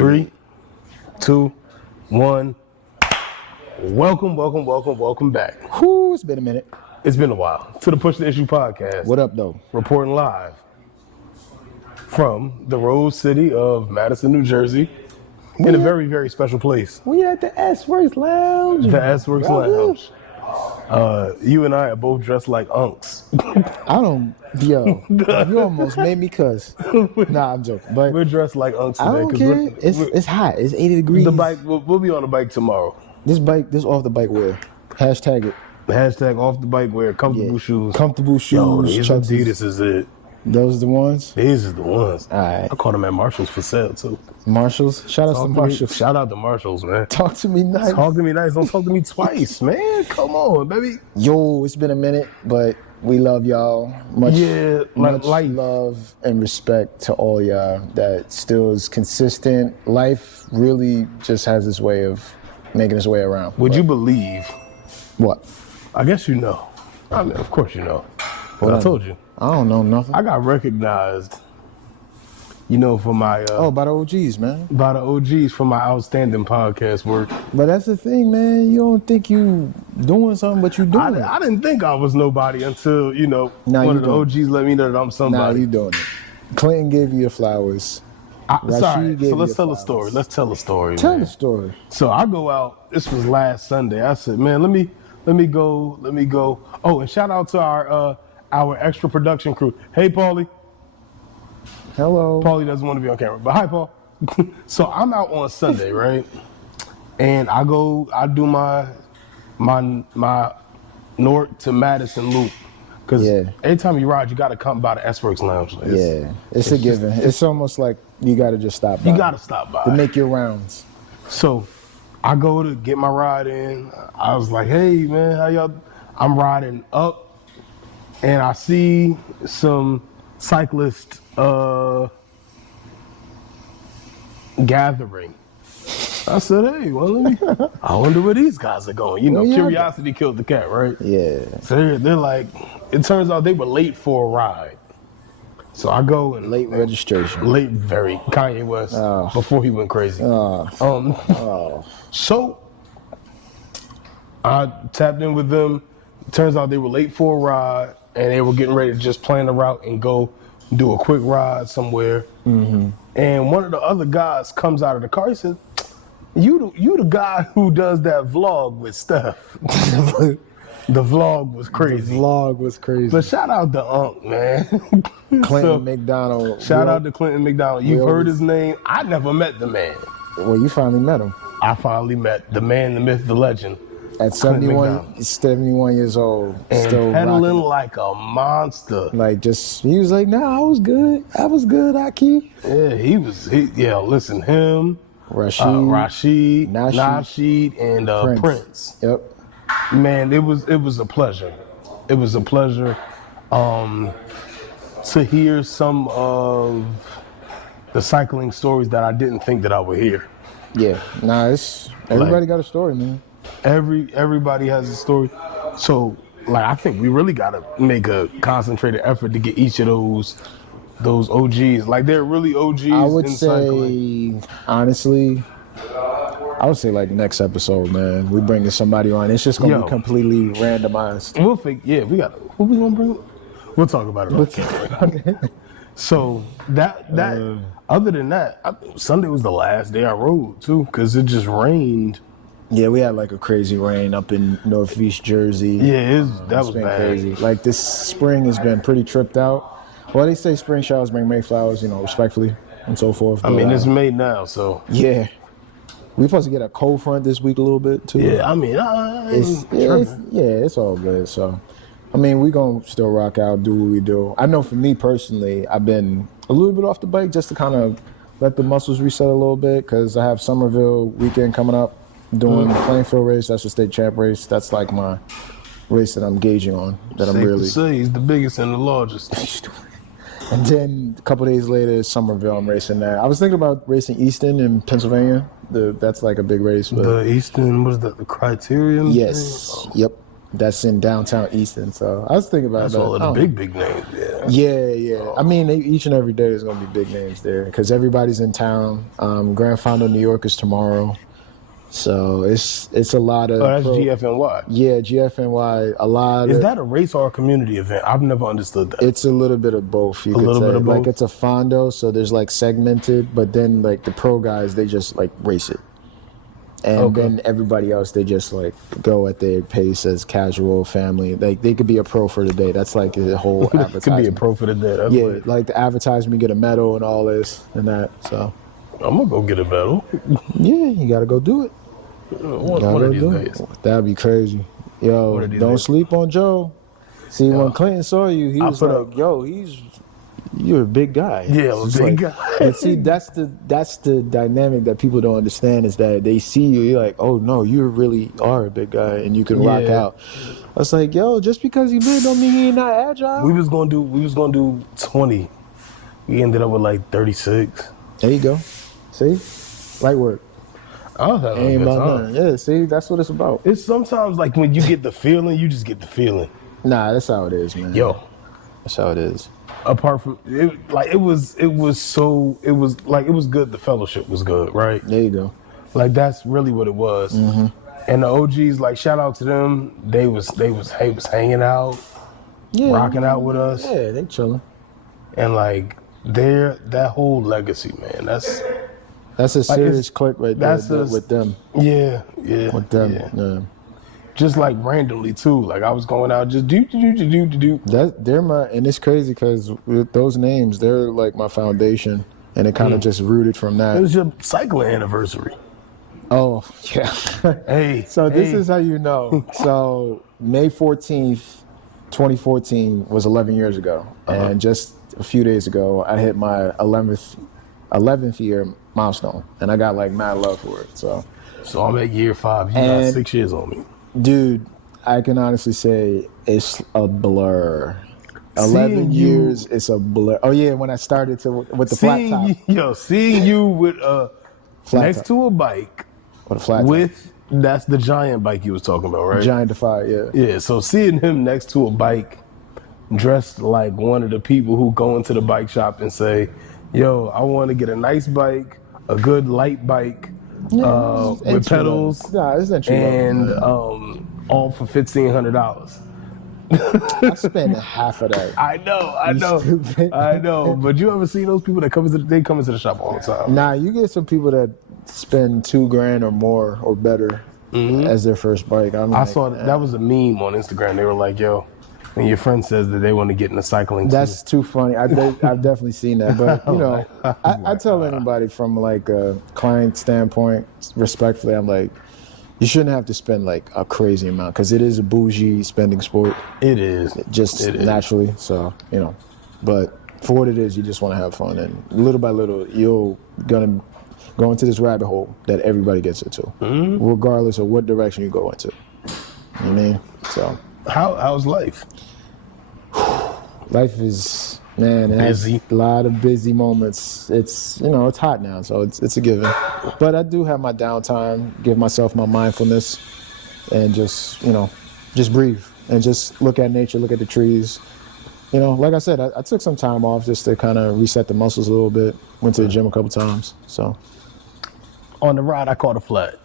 3, 2, 1. Welcome back. Whoo, it's been a minute. It's been a while. To the Push the Issue podcast. What up, though? Reporting live from the Rose City of Madison, New Jersey, in a very, very special place. We at the S-Works Lounge. The S-Works Lounge. You and I are both dressed like unks. You almost made me cuss. Nah, I'm joking. But we're dressed like unks today. I don't care. It's hot. It's 80 degrees. The bike, we'll be on the bike tomorrow. This off the bike wear. Hashtag it. Hashtag off the bike wear. Comfortable shoes. Comfortable shoes. Yo, these Adidas is it. Those are the ones? These are the ones. All right. I caught them at Marshall's for sale, too. Marshalls? Shout out to Marshalls. Shout out to Marshalls, man. Talk to me nice. Talk to me nice. Don't talk to me twice, man. Come on, baby. Yo, it's been a minute, but we love y'all. Much love and respect to all y'all that still is consistent. Life really just has this way of making its way around. Would you believe? What? I guess you know. I mean, of course you know. But I told you. I don't know nothing. I got recognized, for my... by the OGs, man. By the OGs for my outstanding podcast work. But that's the thing, man. You don't think you doing something, but you doing it. I didn't think I was nobody until, one of the OGs let me know that I'm somebody. Nah, you doing it. Clinton gave you your flowers. Sorry, so let's tell a story. Let's tell a story. Tell the story. So I go out, this was last Sunday. I said, man, let me go. Oh, and shout out to our extra production crew. Hey, Paulie. Hello. Paulie doesn't want to be on camera, but hi, Paul. So I'm out on Sunday, right? And I do my North to Madison loop. Because every time you ride, you got to come by the S-Works Lounge. It's a given. It's almost like you got to just stop by. You got to stop by. To make your rounds. So I go to get my ride in. I was like, hey, man, how y'all? I'm riding up. And I see some cyclists gathering. I said, hey, well, I wonder where these guys are going. Curiosity killed the cat, right? Yeah. So they're like, it turns out they were late for a ride. So I go and... Late registration. Late, very. Kanye West, before he went crazy. So I tapped in with them. Turns out they were late for a ride. And they were getting ready to just plan the route and go do a quick ride somewhere. Mm-hmm. And one of the other guys comes out of the car. He said, you the guy who does that vlog with Stef. The vlog was crazy. But shout out to Unc, man. Clinton McDonald. Shout out to Clinton McDonald. You've heard his name. I never met the man. Well, you finally met him. I finally met the man, the myth, the legend. At 71 years old, and still pedaling rocking. like a monster. He was like, nah, I was good, Aki. Yeah, listen, him, Rashid, Nasheed, and Prince. Yep. Man, it was a pleasure. It was a pleasure to hear some of the cycling stories that I didn't think that I would hear. Yeah, everybody got a story, man. Everybody has a story. So, I think we really got to make a concentrated effort to get each of those OGs. They're really OGs. I would in say, cycling. Honestly, next episode, man, we bringing somebody on. It's just going to be completely randomized. Who we going to bring? We'll talk about it. Okay. So, other than that, Sunday was the last day I rode, too, because it just rained. Yeah, we had a crazy rain up in Northeast Jersey. Yeah, that was been bad. Crazy. This spring has been pretty tripped out. Well, they say spring showers bring May flowers, respectfully and so forth. But, it's May now, so. Yeah. We're supposed to get a cold front this week a little bit, too. Yeah, it's all good. So, we're going to still rock out, do what we do. I know for me personally, I've been a little bit off the bike just to kind of let the muscles reset a little bit because I have Somerville weekend coming up. Doing the Plainfield race, that's the state champ race. That's my race that I'm gauging on. To say he's the biggest and the largest. And then a couple days later, Somerville, I'm racing there. I was thinking about racing Easton in Pennsylvania. That's a big race. But the Easton, what is that, the Criterium? Yes. thing? Yep. that's in downtown Easton. So I was thinking about That's that. all of the big names. Yeah. I mean, each and every day is going to be big names there because everybody's in town. Grand Final New York is tomorrow. So it's a lot of. Oh, that's GFNY. Yeah, GFNY. A lot. Is that a race or a community event? I've never understood that. It's a little bit of both. You could little say. bit of both? Like it's a fondo, so there's like segmented, but then like the pro guys, they just like race it, and then everybody else they just like go at their pace as casual family. Like they could be a pro for the day. That's like the whole advertisement. Could be a pro for the day. That's lit. Like the advertisement, get a medal and all this and that. So I'm gonna go get a medal. yeah, you gotta go do it. One of these days. That'd be crazy. Yo, don't sleep on Joe. See, when Clinton saw you, he was like, "Yo, you're a big guy." Yeah, I'm a big guy. And see, that's the dynamic that people don't understand is that they see you, you're like, "Oh no, you really are a big guy, and you can rock out." I was like, "Yo, just because he big don't mean he not agile." We was gonna do 20. We ended up with like 36. There you go. See, light work. I was having Ain't a good about time. nothing. Yeah, see, that's what it's about. It's sometimes like when you get the feeling, you just get the feeling. Nah, that's how it is, man. Yo, That's how it is. apart from it, it was good. The fellowship was good, right? There you go. Like that's really what it was. And the OGs, like shout out to them. They was hanging out, rocking out with us, Yeah, they chilling. and like that whole legacy, man. That's a serious clip right there that's with them. Yeah. With them. Yeah. Just like randomly too. Like I was going out, just do. They're my, and it's crazy because with those names, they're like my foundation, and it kind of just rooted from It that. was your cycling anniversary. Oh yeah. Hey. So this is how you know. So May 14th, 2014 was 11 years ago, and just a few days ago, I hit my 11th year milestone, and I got like mad love for it. So I'm at year 5. You got 6 years on me. dude, I can honestly say it's a blur. 11 years, it's a blur. Oh yeah, when I started with the flat top. Seeing you with Flat next top. to a bike With a flat with that's the giant bike you was talking about, right? top. Giant Defy, yeah. Yeah, so seeing him next to a bike dressed like one of the people who go into the bike shop and say, "Yo, I want to get a nice bike, a good light bike with pedals, Nah, it's entry and level, man. all for $1,500." I spent half of that. I know, stupid. I know. But you ever see those people that come into the shop all the time? Nah, you get some people that spend $2,000 or more or better as their first bike. I saw that was a meme on Instagram. They were like, "Yo, when your friend says that they want to get into cycling, That's too funny. I've definitely seen that. But, you know, I tell anybody from like a client standpoint, respectfully, I'm like, you shouldn't have to spend like a crazy amount because it is a bougie spending sport. it is Just naturally. So, you know, but for what it is, you just want to have fun. And little by little, you're going to go into this rabbit hole that everybody gets into, regardless of what direction you go into. You know what I mean? So. how's life? Life is, man, it has Busy. a lot of busy moments. It's, it's hot now, so it's a given. But I do have my downtime, give myself my mindfulness, and just, just breathe and just look at nature, look at the trees. Like I said, I took some time off just to kind of reset the muscles a little bit. Went to the gym a couple times, so. On the ride, I caught a flat.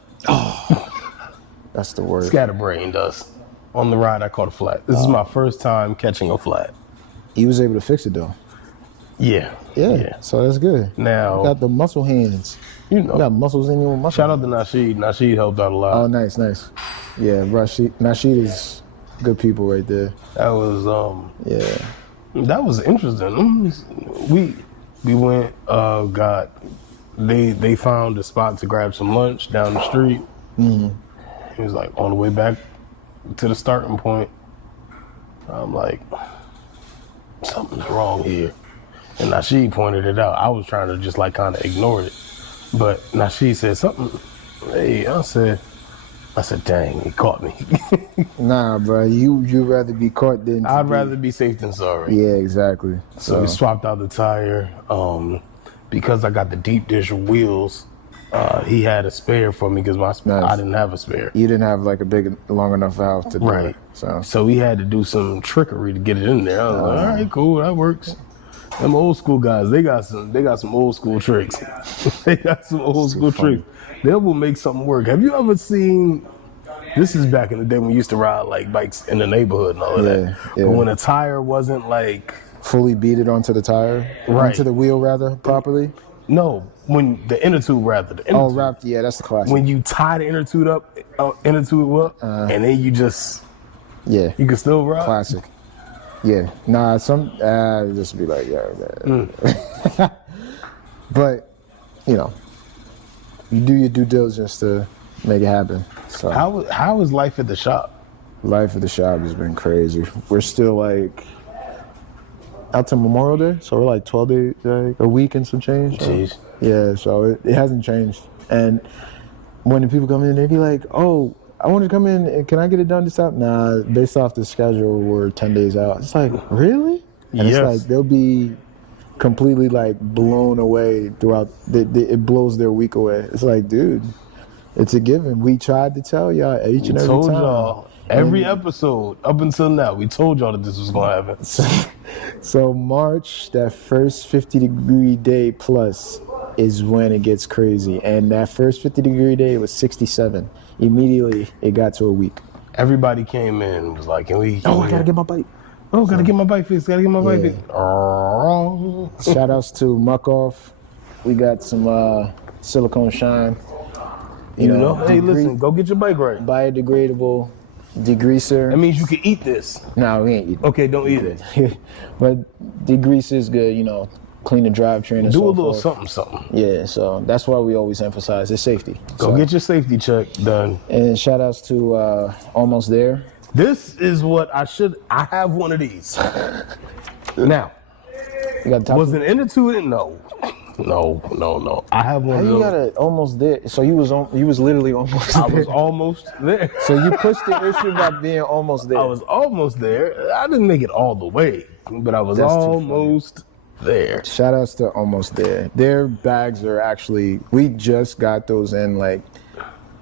That's the word. Scatterbrain does. On the ride, I caught a flat. This is my first time catching a flat. You was able to fix it, though. Yeah. So that's good. Now, You got the muscle hands. You got muscles in your muscle. shout out to Nasheed. Nasheed helped out a lot. Oh, nice. Yeah, Nasheed is good people right there. That was Yeah. that was interesting. We went they found a spot to grab some lunch down the street. He was like on the way back to the starting point. I'm like, something's wrong here. And Nasheed pointed it out. I was trying to just like kind of ignore it. But Nasheed said something. Hey, I said, dang, he caught me. Nah, bro, you'd rather be caught than I'd rather be safe than sorry. Yeah, exactly. So we swapped out the tire. Because I got the deep dish wheels, He had a spare for me because I didn't have a spare. You didn't have like a big, long enough valve to do it. So we had to do some trickery to get it in there. I was like, all right, cool, that works. Them old school guys, they got some old school tricks. They got some old school tricks. They will make something work. Have you ever seen? This is back in the day when we used to ride like bikes in the neighborhood and all of that. But when a tire wasn't like fully beaded onto the tire, onto the wheel rather properly. No, when the inner tube rather. The inner tube. Wrapped. Yeah, that's the classic. When you tie the inner tube up, and then you just you can still ride. Classic. Yeah. Nah, some just be like but you know, you do your due diligence to make it happen. So how is life at the shop? Life at the shop has been crazy. We're still like out to Memorial Day, so we're like 12 days, like a week and some change. Jeez. Yeah, so it hasn't changed. And when the people come in, they be like, "Oh, I want to come in, and can I get it done this time?" Nah, based off the schedule, we're 10 days out. It's like, really? And it's like they'll be completely like blown away throughout. It blows their week away. It's like, dude, it's a given. We tried to tell y'all each and every time. Y'all. Every episode up until now, we told y'all that this was gonna happen. So March, that first 50-degree day plus is when it gets crazy. And that first 50-degree day was 67. Immediately, it got to a week. Everybody came in and was like, I gotta get my bike. Gotta get my bike fixed. Gotta get my bike fixed. Shout outs to Muck Off. We got some silicone shine. You know, hey, listen, go get your bike right. Biodegradable degreaser. That means you can eat this. No, we ain't eating. Okay, don't eat it. But degreaser is good, you know, clean the drivetrain and do a little something. Yeah, so that's why we always emphasize it's safety. Go get your safety check done. And shout outs to Almost There. This is what I have one of these. Now, you got was it into it? No. I have one of those. You got it almost there. So you was literally almost there. I was almost there. So you pushed the issue by being almost there. I was almost there. I didn't make it all the way, but I was almost there. Shout outs to Almost There. Their bags are actually, we just got those in like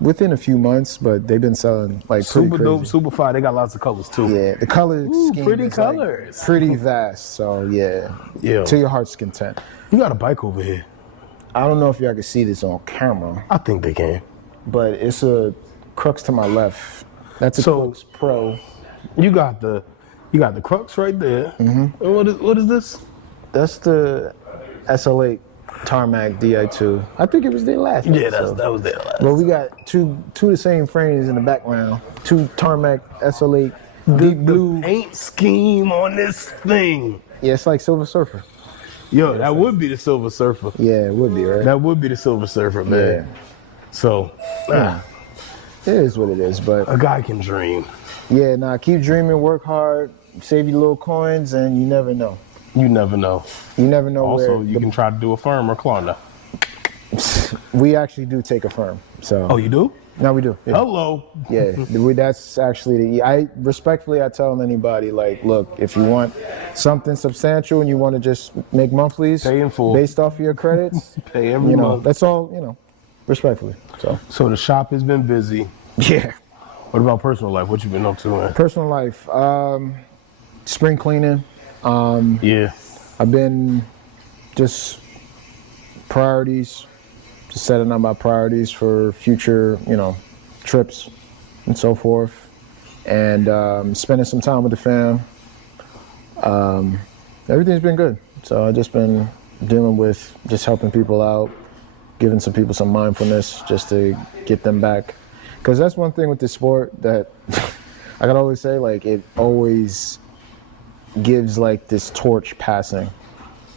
within a few months, but they've been selling like super crazy. Dope, super fire. They got lots of colors too. Yeah, the color scheme pretty is colors. Like pretty vast. So yeah, to your heart's content. You got a bike over here. I don't know if y'all can see this on camera. I think they can. But it's a Crux to my left. That's a Crux Pro. You got the Crux right there. Mm-hmm. What is this? That's the SL8 Tarmac Di2. I think it was their last. Yeah, that was their last. Well, we got two the same frames in the background. Two Tarmac SL8 deep blue. The paint scheme on this thing. Yeah, it's like Silver Surfer. Yo, that would be the Silver Surfer. Yeah, it would be, right? That would be the Silver Surfer, man. Yeah. So, it is what it is, but a guy can dream. Yeah, keep dreaming, work hard, save your little coins, and you never know. You never know. You never know. Also, you can try to do a firm or Klarna. We actually do take a firm. So. Oh, you do? No, we do. Yeah. Hello. Yeah, that's actually I tell anybody, like, look, if you want something substantial and you want to just make monthlies, pay in full based off of your credits, pay every month. That's all, respectfully. So the shop has been busy. Yeah. What about personal life? What you been up to, man? Personal life, spring cleaning. Yeah. I've been just priorities. Just setting up my priorities for future, trips and so forth, and spending some time with the fam. Everything's been good. So I've just been dealing with just helping people out, giving some people some mindfulness just to get them back. Because that's one thing with this sport that I can always say, like, it always gives like this torch passing.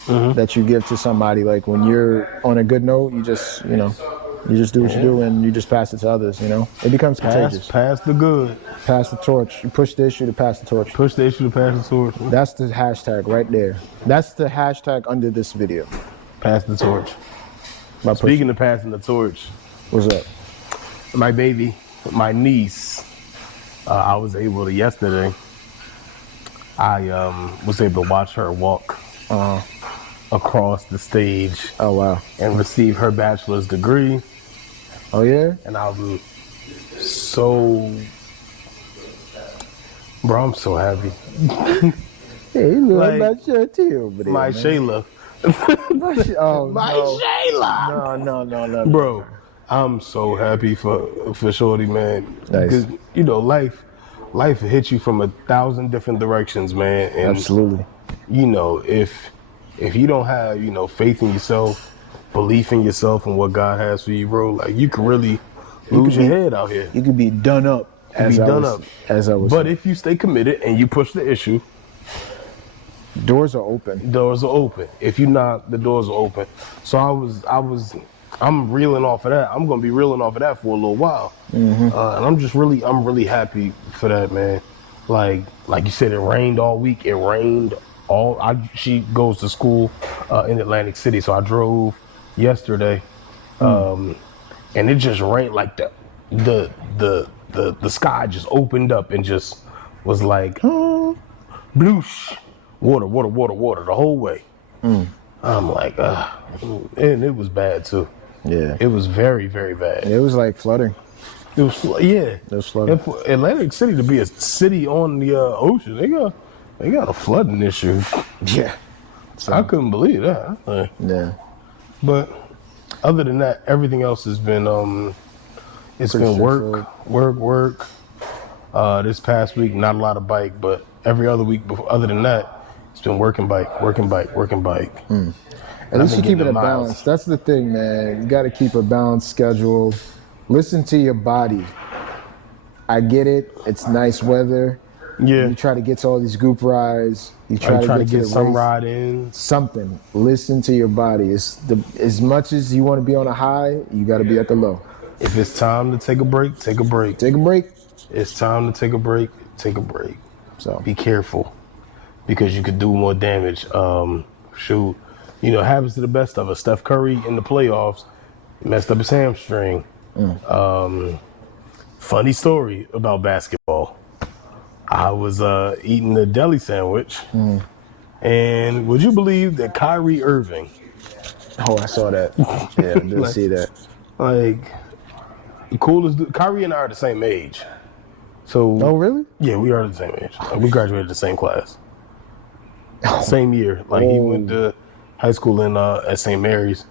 Mm-hmm. That you give to somebody, like when you're on a good note, you just do what you do and you just pass it to others, It becomes contagious. Pass the good. Pass the torch. You push the issue to pass the torch. Push the issue to pass the torch. That's the hashtag right there. That's the hashtag under this video. Pass the torch. Speaking of passing the torch. What's up? My baby, my niece, I was able to yesterday, I was able to watch her walk across the stage. Oh, wow. And receive her bachelor's degree. Oh yeah. and I'm so, bro, I'm so happy. Hey, you look Like, about your tea over there, my man. Shayla. Oh My no. Shayla. No. Bro, I'm so happy for Shorty, man. Nice. Because, life will hit you from 1,000 different directions, man. And, Absolutely. if you don't have, faith in yourself, belief in yourself and what God has for you, bro, like, you can really lose your head out here. You could be done up. Be done up. As I was. But if you stay committed and you push the issue, doors are open. doors are open. If you not, the doors are open. So I'm reeling off of that. I'm gonna be reeling off of that for a little while, and I'm really happy for that, man. Like you said, it rained all week. It rained she goes to school in Atlantic City, so I drove yesterday, and it just rained like the sky just opened up and just was like bloosh, water the whole way. I'm like, and it was bad too. Yeah. It was very, very bad. It was like flooding. It was It was flooding. And for Atlantic City to be a city on the ocean, they got a flooding issue. Yeah. So, I couldn't believe that. yeah. But other than that, everything else has been it's Pretty been work. This past week, not a lot of bike, but every other week other than that, it's been working bike. At least you keep it a balance. That's the thing, man. You got to keep a balanced schedule. Listen to your body. I get it. It's nice weather. Yeah. You try to get to all these group rides. You try to get get some race. ride in. Something. Listen to your body. As much as you want to be on a high, you got to be at the low. If it's time to take a break, take a break. Take a break. It's time to take a break, take a break. So be careful because you could do more damage. Shoot. It happens to the best of us. Steph Curry in the playoffs messed up his hamstring. Funny story about basketball. I was eating a deli sandwich, and would you believe that Kyrie Irving? Oh, I saw that. Yeah, I did see that. Like, the coolest dude. Kyrie and I are the same age. So. Oh, really? Yeah, we are the same age. We graduated the same class. Same year. Like, he went to high school at St. Mary's.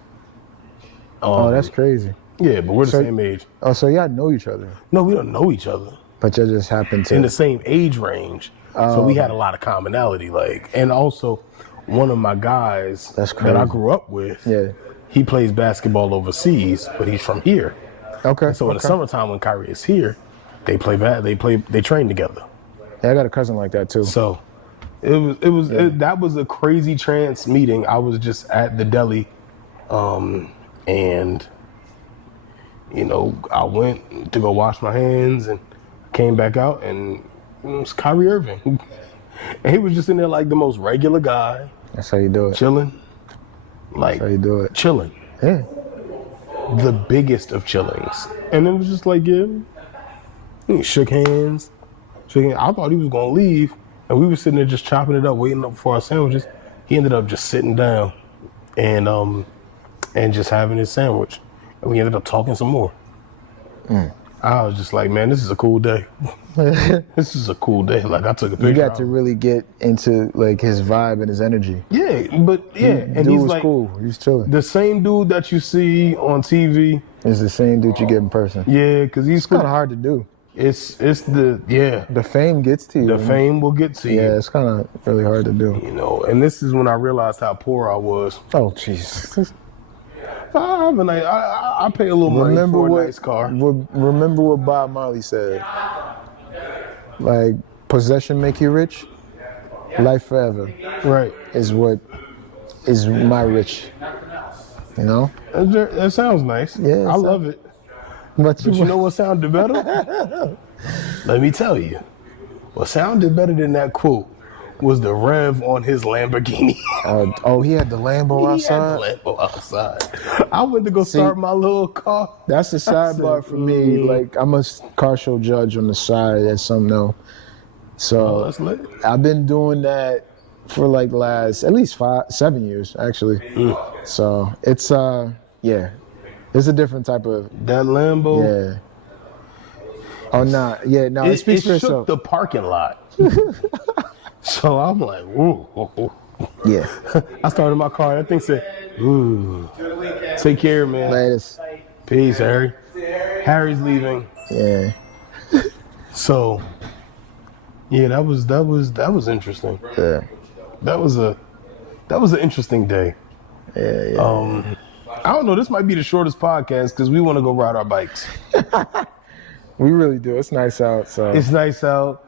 Oh, that's crazy. Yeah, but we're the same age. Oh, so y'all know each other? No, we don't know each other. But you just happen to... In the same age range. So we had a lot of commonality. And also, one of my guys that I grew up with, he plays basketball overseas, but he's from here. Okay. And so in the summertime when Kyrie is here, they train together. Yeah, I got a cousin like that too. So that was a crazy chance meeting. I was just at the deli, and I went to go wash my hands and came back out, and it was Kyrie Irving. And he was just in there like the most regular guy. That's how you do it. Chilling. Like, that's how you do it. Chilling. Yeah. The biggest of chillings. And it was just like, yeah. He shook hands. I thought he was going to leave. And we were sitting there just chopping it up, waiting up for our sandwiches. He ended up just sitting down and just having his sandwich. And we ended up talking some more. I was just like, man, this is a cool day. This is a cool day. Like, I took a picture. You got to really get into like his vibe and his energy. Yeah, and dude he's was like cool. He's chilling. The same dude that you see on TV is the same dude you get in person. Yeah, because he's kind of hard to do. It's the fame gets to you. The fame will get to you. Yeah, it's kind of really hard to do. And this is when I realized how poor I was. Oh, jeez. I pay a little money for a nice car. Remember what Bob Marley said? Like, possession make you rich, life forever. Right. Is what is my rich. That sounds nice. Yeah, I love it. But you know what sounded better? Let me tell you. What sounded better than that quote was the rev on his Lamborghini. He had the Lambo outside? He had the Lambo outside. I went to go start my little car. That's the sidebar for me. Like, I'm a car show judge on the side, as some know. So that's lit. I've been doing that for like last at least 7 years, actually. So it's It's a different type of. That Lambo. Yeah. Oh, nah. Yeah, no, it speaks for shook itself. the parking lot. So I'm like, whoa. Yeah. I started my car. That thing said, ooh. Take care, man. Latest. Peace, Harry. Harry's leaving. Yeah. So, yeah, that was interesting. Yeah. That was an interesting day. Yeah. I don't know. This might be the shortest podcast because we want to go ride our bikes. We really do. It's nice out. So It's nice out.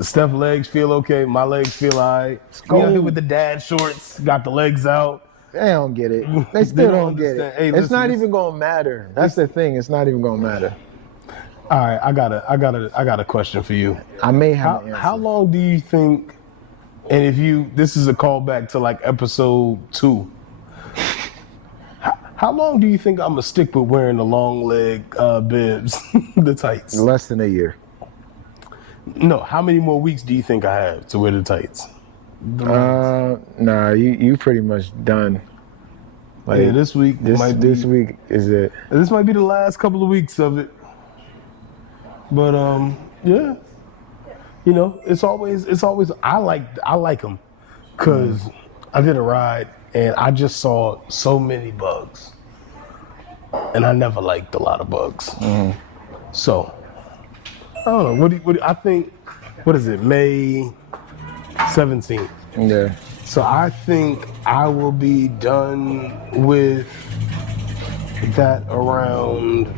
Steph legs feel okay. My legs feel all right. We out here with the dad shorts. Got the legs out. they don't get it. They still don't get it. understand. Hey, It's listen, not even gonna matter. That's the thing. It's not even gonna matter. All right, I got a question for you. I may have an answer. How long do you think? And this is a callback to like episode 2. How long do you think I'm gonna stick with wearing the long leg bibs, the tights? Less than a year. No, how many more weeks do you think I have to wear the tights? Nah, you pretty much done. Like Yeah, this week this week is it. This might be the last couple of weeks of it. But yeah, you know, it's always I like them because I did a ride and I just saw so many bugs, and I never liked a lot of bugs. So I don't know. What do I think? What is it? May 17th. Yeah. So I think I will be done with that around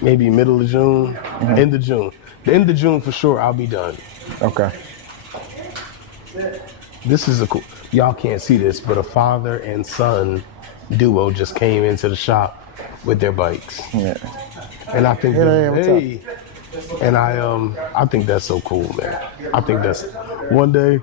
maybe middle of June, end of June. The end of June for sure, I'll be done. Okay. This is y'all can't see this, but a father and son duo just came into the shop with their bikes. Yeah. And I think, what's and I think that's so cool, man. I think that's one day.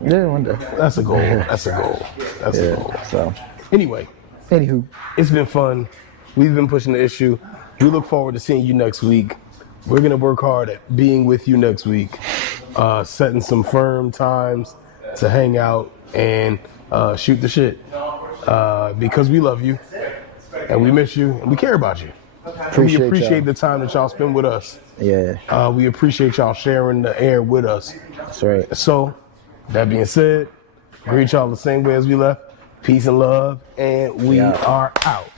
Yeah, one day. That's a goal. That's a goal. That's a goal. So, Anyway, anywho, it's been fun. We've been pushing the issue. We look forward to seeing you next week. We're gonna work hard at being with you next week, setting some firm times to hang out and shoot the shit because we love you and we miss you and we care about you. We appreciate the time that y'all spend with us. Yeah. We appreciate y'all sharing the air with us. That's right. So, that being said, greet y'all the same way as we left. Peace and love, and we are out.